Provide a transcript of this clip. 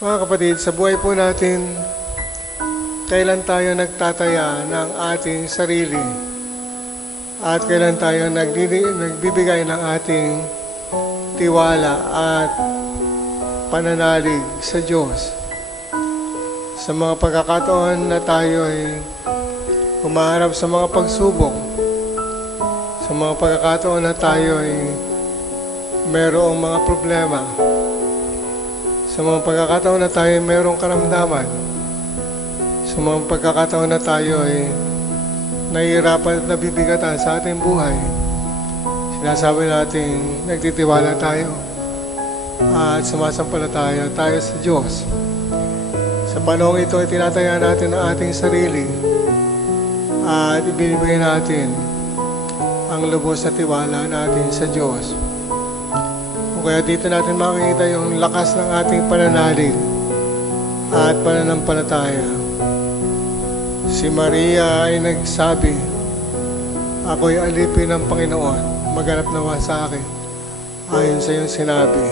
Mga kapatid, sa buhay po natin, kailan tayo nagtataya ng ating sarili at kailan tayo nagbibigay ng ating tiwala at pananalig sa Diyos. Sa mga pagkakataon na tayo ay humaharap sa mga pagsubok, sa mga pagkakataon na tayo ay mayroong mga problema, sa mga pagkakataon na tayo ay mayroong karamdaman, sa mga pagkakataon na tayo ay nahihirapan at nabibigatan sa ating buhay, sinasabi natin nagtitiwala tayo at sumasampalataya tayo sa Diyos. Sa panahon ito ay tinataya natin ang ating sarili at ibinibigay natin ang lubos na tiwala natin sa Diyos. O kaya dito natin makikita yung lakas ng ating pananalig at pananampalataya. Si Maria ay nagsabi, "Ako'y alipin ng Panginoon, maganap naman sa akin ayon sa iyong sinabi."